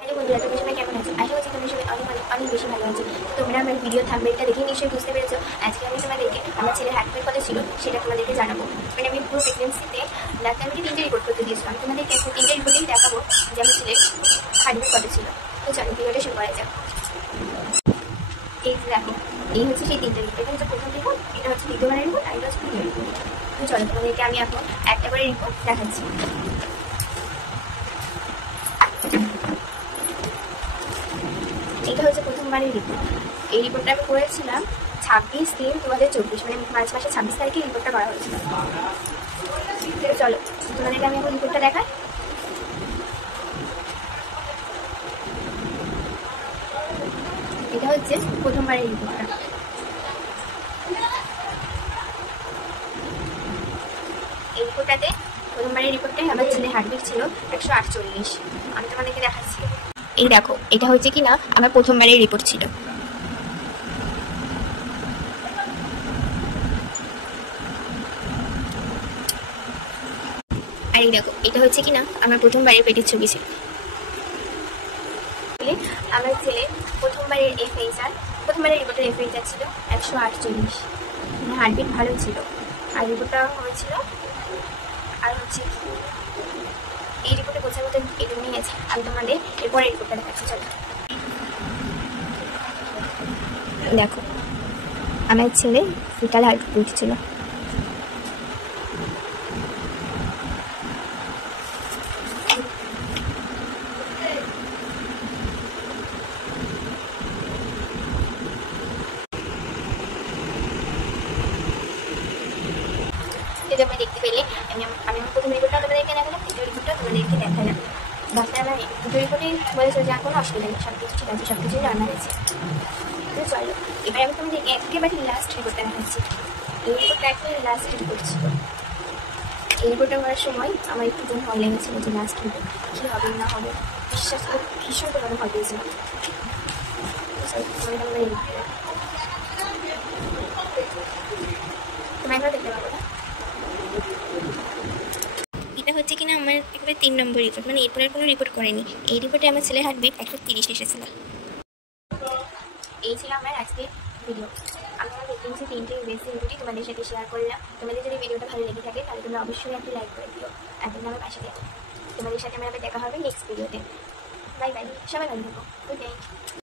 Hello বন্ধুরা, তোমরা সবাই কেমন আছো? আশা করছি তোমরা সবাই অনেক অনেক অনেক বেশি ভালো আছো। তো তোমরা আমার ভিডিও থাম্বনেলটা দেখে নিশ্চয়ই বুঝতে পেরেছো আজকে আমি তোমাদেরকে আমার ছেলের হার্টবিট কত ছিল সেটা তোমাদেরকে জানাবো। মানে আমি পুরো প্রেগনেন্সিতে ডাক্তার আমাকে 3টে রিপোর্ট করতে দিয়েছিল। আমি তোমাদেরকে একটা 3টে রিপোর্টেই দেখাবো যে আমার ছেলের হার্টবিট কত ছিল। তো চলো ভিডিওটা শুরু করা যাক। এই যে দেখো, এই হচ্ছে সেই 3টে রিপোর্ট। এটা হচ্ছে প্রথম রিপোর্ট, এটা হচ্ছে দ্বিতীয়বারের রিপোর্ট, আর এটা হচ্ছে তৃতীয় রিপোর্ট। তো চলো তোমাদেরকে আমি এখন একটা করে রিপোর্ট দেখাচ্ছি। এটা হচ্ছে প্রথমবারের রিপোর্ট। এই রিপোর্টটা আমি করেছিলাম 26/3/2024, মানে মার্চ মাসের 26 তারিখে রিপোর্টটা করা হয়েছিল। চলো তোমাদেরকে আমি এখন রিপোর্টটা দেখাই। এটা হচ্ছে প্রথমবারের রিপোর্টটা। এই রিপোর্টটাতে প্রথমবারের রিপোর্টটাই আমার ছেলের হার্টবিট ছিল 148। আমি তোমাদেরকে দেখাচ্ছি। এই দেখো, এটা হচ্ছে কিনা আমার প্রথমবারের রিপোর্ট ছিল। আর এই দেখো, এটা হচ্ছে কিনা আমার প্রথমবারের পেটের ছবি ছিল। আমার ছেলে প্রথমবারের প্রথমবারের রিপোর্টের এফএইচআর ছিল 148, মানে হার্টবিট ভালো ছিল। আর রিপোর্টটা হয়েছিল, আর হচ্ছে এই রিপোর্টে বোঝার মতো এটুকু নিয়ে আছে। আমি তোমাদের এরপরে রিপোর্টটা দেখাচ্ছি। চলো দেখো, আমার ছেলে ফিটাল হার্টবিট ছিল। এটা আমি দেখতে পেলে আমি আমার প্রথম রিপোর্টটা তোমাদেরকে দেখালাম, দ্বিতীয় রিপোর্টটা তোমাদেরকে দেখালাম। ডাক্তার আমার দুটো রিপোর্টেই বলেছে যে কোনো অসুবিধা নেই, সব কিছু ঠিক আছে, সব কিছুই নর্মাল আছে। তো চলো এবার আমি তোমাদেরকে একেবারে লাস্ট রিপোর্টটা দেখাচ্ছি। এই রিপোর্টটা একেবারে লাস্ট রিপোর্ট ছিল। এই রিপোর্টটা করার সময় আমার একটু ভয় লেগেছিল যে লাস্ট রিপোর্ট কী হবে না হবে, বিশ্বাস করে ভীষণ পরিমাণে ভয় পেয়েছিলাম। তোমরা একবার দেখতে পাবো না। এটা হচ্ছে কিনা আমার একেবারে 3 নম্বর রিপোর্ট, মানে এরপরের কোনো রিপোর্ট করেনি। এই রিপোর্টে আমার ছেলের হার্টবিট 130 এসেছিল। এই ছিল আমার আজকে ভিডিও। আমি আমার প্রেগনেন্সি 3টে বেসি রিপোর্টই তোমাদের সাথে শেয়ার করলাম। তোমাদের যদি ভিডিওটা ভালো লেগে থাকে তাহলে তোমরা অবশ্যই একটা লাইক করে দিও, আর তোমরা আমার পাশে দেখো। তোমাদের সাথে আমার আবার দেখা হবে নেক্সট ভিডিওতে। বাই বাই, সবাই ভালো থাকো, গুড নাইট।